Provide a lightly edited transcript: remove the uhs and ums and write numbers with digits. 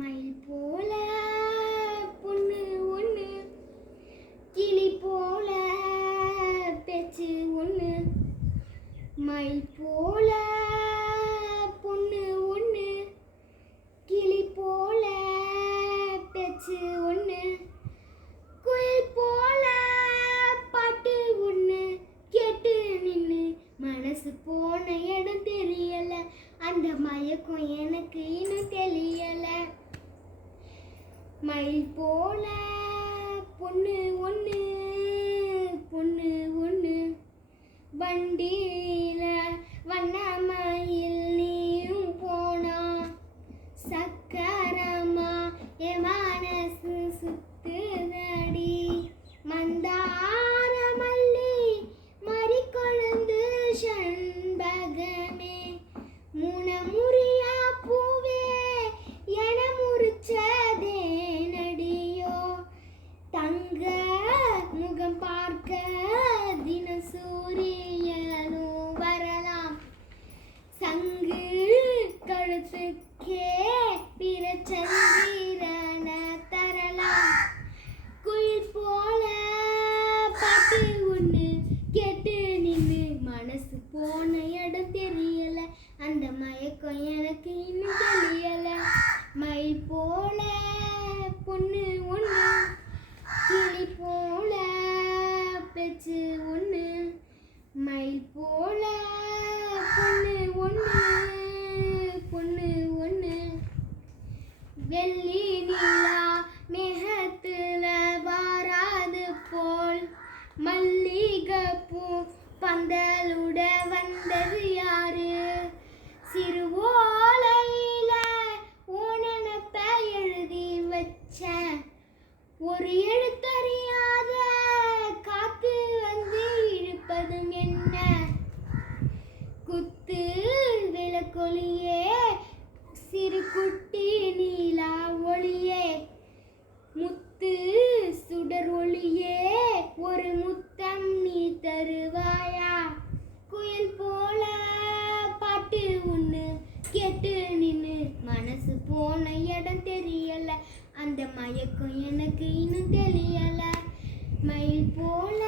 மயில் போல பொண்ணு ஒண்ணு, கிளி போல பேச்சு ஒண்ணு. மயில் போல பொண்ணு ஒண்ணு, கிளி போல பேச்சு ஒண்ணு. குயில் போல பாட்டு ஒண்ணு கேட்டு நின்னு, மனசு போன இடம் தெரியல, அந்த மயக்கம் எனக்கு இன்னும் தெரியல. மயில் போல பொண்ணு ஒண்ணு, பொண்ணு ஒண்ணு, வண்டியில வண்ண மயில் நீயும் போனா, சக்கரமா என் மனசு சுத்துதடி. மந்தார மல்லி மறிக்கொழுந்து செண்பகமே, முனமுறியா பூவே என முறிச்சதே நடியோ. தங்க முகம் பார்க்க தின சூரியனும் வரலாம், சங்கு கழுத்துக்கே பிற சந்திரன தரலாம். குயில் போல பாட்டு ஒண்ணு கேட்டு நின்னு, மனசு போன இடம் தெரியல, அந்த மயக்கம் எனக்கு இன்னும் தெரியல. மயில் போல பொண்ணு ஒண்ணு, கிளி போல பேச்சு ஒண்ணு. மயில் போல பொண்ணு ஒண்ணு, பொண்ணு ஒண்ணு. வெள்ளி நிலா மேகத்துல வாராது போல், மல்லிகைப்பூ பந்தலுட வந்தது யாரு? சிறு ஓலையில ஓனப்ப எழுதி வச்ச, ஒரு எழுத்தறியாத காத்து வந்து இழுப்பதும் என்ன? குத்து விளக்கொளியே சிறு குட்டி நீலா ஒளியே, முத்து சுடர் ஒளியே ஒரு முத்தம் நீ தருவாயா? குயில் போல பாட்டு ஒண்ணு கேட்டு நின்னு, மனசு போன இடம் தெரியல, அந்த மயக்கம் எனக்கு இன்னும் தெரியல. மயில் போல